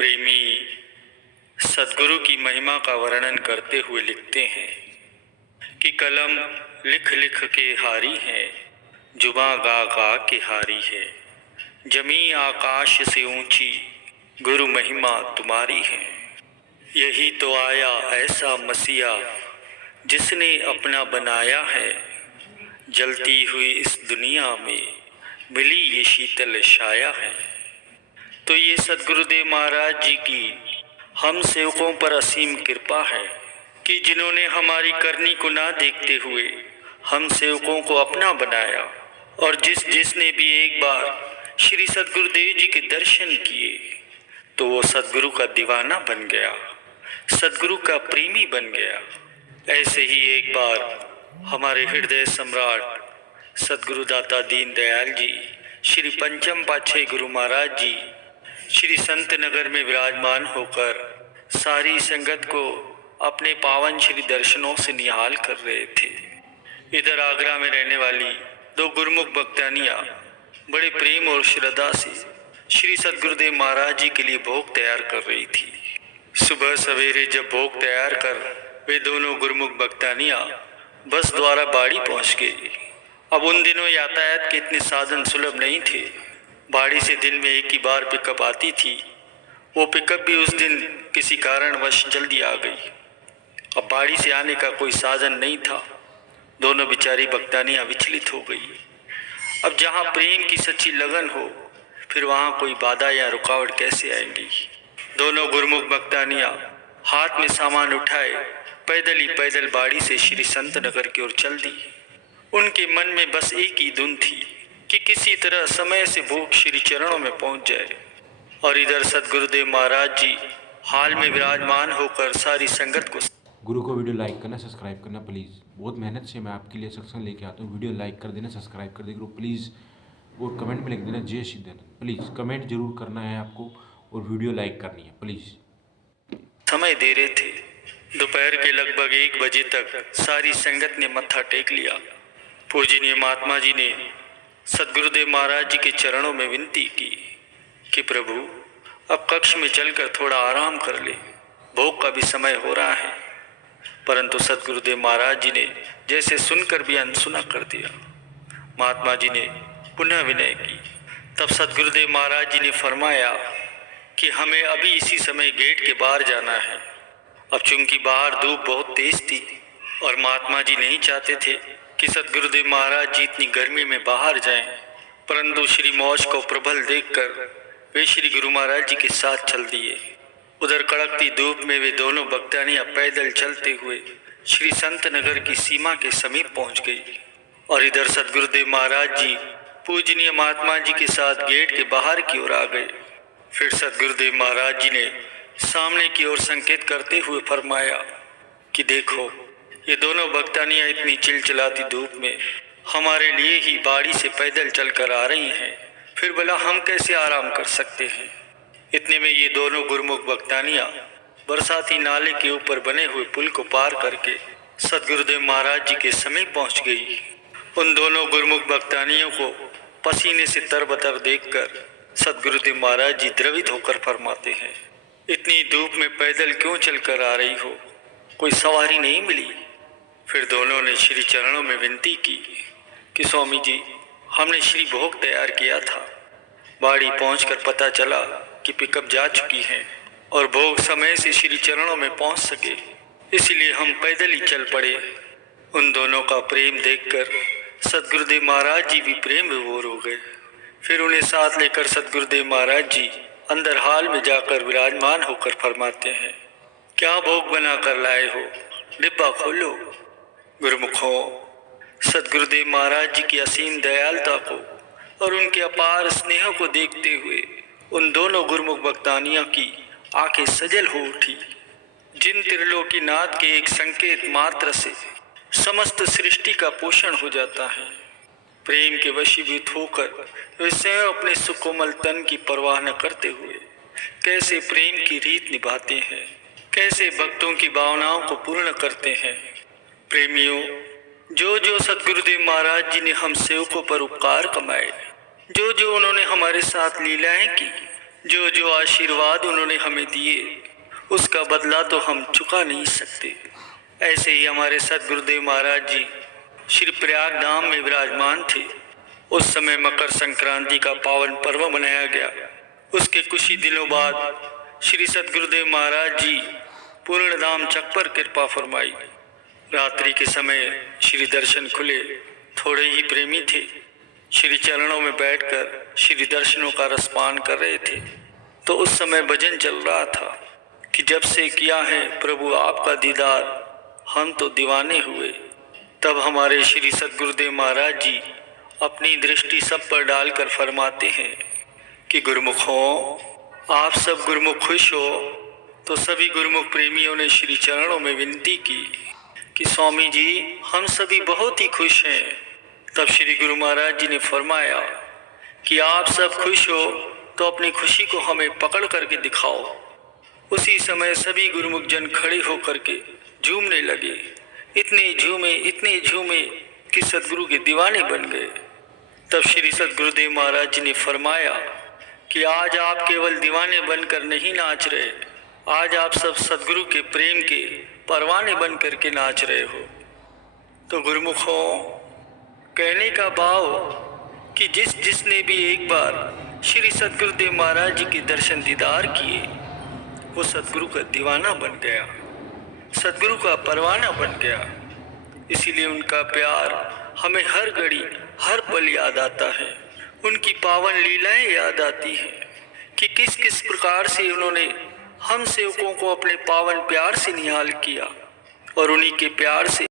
प्रेमी सद्गुरु की महिमा का वर्णन करते हुए लिखते हैं कि कलम लिख लिख के हारी है, जुबां गा गा के हारी है। जमी आकाश से ऊंची गुरु महिमा तुम्हारी है। यही तो आया ऐसा मसीहा जिसने अपना बनाया है। जलती हुई इस दुनिया में मिली ये शीतल छाया है। तो ये सद्गुरुदेव महाराज जी की हम सेवकों पर असीम कृपा है कि जिन्होंने हमारी करनी को ना देखते हुए हम सेवकों को अपना बनाया, और जिसने भी एक बार श्री सद्गुरुदेव जी के दर्शन किए तो वो सद्गुरु का दीवाना बन गया, सद्गुरु का प्रेमी बन गया। ऐसे ही एक बार हमारे हृदय सम्राट सद्गुरु दाता दीन दयाल जी, श्री पंचम पातशाही गुरु महाराज जी श्री संत नगर में विराजमान होकर सारी संगत को अपने पावन श्री दर्शनों से निहाल कर रहे थे। इधर आगरा में रहने वाली दो गुरुमुख भक्तानियाँ बड़े प्रेम और श्रद्धा से श्री सद्गुरुदेव महाराज जी के लिए भोग तैयार कर रही थी। सुबह सवेरे जब भोग तैयार कर वे दोनों गुरुमुख भक्तानियाँ बस द्वारा बाड़ी पहुँच गई। अब उन दिनों यातायात के इतने साधन सुलभ नहीं थे। बाड़ी से दिन में एक ही बार पिकअप आती थी। वो पिकअप भी उस दिन किसी कारणवश जल्दी आ गई। अब बाड़ी से आने का कोई साधन नहीं था। दोनों बेचारी भक्तानियाँ विचलित हो गई। अब जहाँ प्रेम की सच्ची लगन हो, फिर वहाँ कोई बाधा या रुकावट कैसे आएंगी। दोनों गुरुमुख भक्तानियाँ हाथ में सामान उठाए पैदल बाड़ी से श्री संत नगर की ओर चल दी। उनके मन में बस एक ही धुन थी कि किसी तरह समय से भोग श्री चरणों में पहुंच जाए। और इधर सद्गुरुदेव महाराज जी हाल में विराजमान होकर सारी संगत को गुरु को वीडियो लाइक करना, सब्सक्राइब करना प्लीज़। बहुत मेहनत से मैं आपके लिए सत्संग लेके आता हूँ। वीडियो लाइक कर देना, सब्सक्राइब कर देना गुरु प्लीज़, और कमेंट में लिख देना जय सिद्धानंद। प्लीज़ कमेंट जरूर करना है आपको, और वीडियो लाइक करनी है प्लीज़। समय दे रहे थे। दोपहर के लगभग 1 बजे तक सारी संगत ने मत्था टेक लिया। पूजनीय महात्मा जी ने सद्गुरुदेव महाराज जी के चरणों में विनती की कि प्रभु अब कक्ष में चलकर थोड़ा आराम कर ले, भोग का भी समय हो रहा है। परंतु सद्गुरुदेव महाराज जी ने जैसे सुनकर भी अनसुना कर दिया। महात्मा जी ने पुनः विनय की। तब सद्गुरुदेव महाराज जी ने फरमाया कि हमें अभी इसी समय गेट के बाहर जाना है। अब चूंकि बाहर धूप बहुत तेज थी और महात्मा जी नहीं चाहते थे कि सद्गुरुदेव महाराज जी इतनी गर्मी में बाहर जाएं, परंतु श्री मौज को प्रबल देखकर वे श्री गुरु महाराज जी के साथ चल दिए। उधर कड़कती धूप में वे दोनों भक्तानियाँ पैदल चलते हुए श्री संत नगर की सीमा के समीप पहुँच गई। और इधर सद्गुरुदेव महाराज जी पूजनीय महात्मा जी के साथ गेट के बाहर की ओर आ गए। फिर सद्गुरुदेव महाराज जी ने सामने की ओर संकेत करते हुए फरमाया कि देखो, ये दोनों भक्तानियाँ इतनी चिलचिलाती धूप में हमारे लिए ही बाड़ी से पैदल चलकर आ रही हैं, फिर भला हम कैसे आराम कर सकते हैं। इतने में ये दोनों गुरुमुख भक्तानियाँ बरसाती नाले के ऊपर बने हुए पुल को पार करके सद्गुरुदेव महाराज जी के समीप पहुँच गई। उन दोनों गुरुमुख भक्तानियों को पसीने से तरबतर देखकर सद्गुरुदेव महाराज जी द्रवित होकर फरमाते हैं, इतनी धूप में पैदल क्यों चलकर आ रही हो, कोई सवारी नहीं मिली। फिर दोनों ने श्री चरणों में विनती की कि स्वामी जी, हमने श्री भोग तैयार किया था। बाड़ी पहुंचकर पता चला कि पिकअप जा चुकी है और भोग समय से श्री चरणों में पहुंच सके, इसलिए हम पैदल ही चल पड़े। उन दोनों का प्रेम देखकर सद्गुरुदेव महाराज जी भी प्रेम विभोर हो गए। फिर उन्हें साथ लेकर सद्गुरुदेव महाराज जी अंदर हाल में जाकर विराजमान होकर फरमाते हैं, क्या भोग बना कर लाए हो, डिब्बा खोलो। गुरुमुखों, सद्गुरुदेव महाराज जी की असीम दयालुता को और उनके अपार स्नेह को देखते हुए उन दोनों गुरुमुख भक्तानियों की आंखें सजल हो उठी। जिन त्रिलोकीनाथ के एक संकेत मात्र से समस्त सृष्टि का पोषण हो जाता है, प्रेम के वशीभूत होकर वे स्वयं अपने सुकोमल तन की परवाह न करते हुए कैसे प्रेम की रीत निभाते हैं, कैसे भक्तों की भावनाओं को पूर्ण करते हैं। प्रेमियों, जो सद्गुरुदेव महाराज जी ने हम सेवकों पर उपकार कमाए, जो उन्होंने हमारे साथ लीलाएं की, जो जो आशीर्वाद उन्होंने हमें दिए उसका बदला तो हम चुका नहीं सकते। ऐसे ही हमारे सद्गुरुदेव महाराज जी श्री प्रयाग धाम में विराजमान थे। उस समय मकर संक्रांति का पावन पर्व मनाया गया। उसके कुछ ही दिनों बाद श्री सद्गुरुदेव महाराज जी पूर्ण धाम चक पर कृपा फरमाई। रात्रि के समय श्री दर्शन खुले। थोड़े ही प्रेमी थे, श्री चरणों में बैठकर श्री दर्शनों का रसपान कर रहे थे। तो उस समय भजन चल रहा था कि जब से किया है प्रभु आपका दीदार, हम तो दीवाने हुए। तब हमारे श्री सद्गुरुदेव महाराज जी अपनी दृष्टि सब पर डालकर फरमाते हैं कि गुरुमुखों, आप सब गुरुमुख खुश हो। तो सभी गुरुमुख प्रेमियों ने श्री चरणों में विनती की कि स्वामी जी, हम सभी बहुत ही खुश हैं। तब श्री गुरु महाराज जी ने फरमाया कि आप सब खुश हो तो अपनी खुशी को हमें पकड़ करके दिखाओ। उसी समय सभी गुरुमुख जन खड़े होकर के झूमने लगे। इतने झूमे कि सदगुरु के दीवाने बन गए। तब श्री सद्गुरुदेव महाराज जी ने फरमाया कि आज आप केवल दीवाने बनकर नहीं नाच रहे, आज आप सब सदगुरु के प्रेम के परवाने बन करके नाच रहे हो। तो गुरुमुखों, कहने का भाव कि जिसने भी एक बार श्री सद्गुरुदेव महाराज जी के दर्शन दीदार किए वो सदगुरु का दीवाना बन गया, सदगुरु का परवाना बन गया। इसीलिए उनका प्यार हमें हर घड़ी हर पल याद आता है। उनकी पावन लीलाएं याद आती हैं कि किस किस प्रकार से उन्होंने हम सेवकों को अपने पावन प्यार से निहाल किया और उन्हीं के प्यार से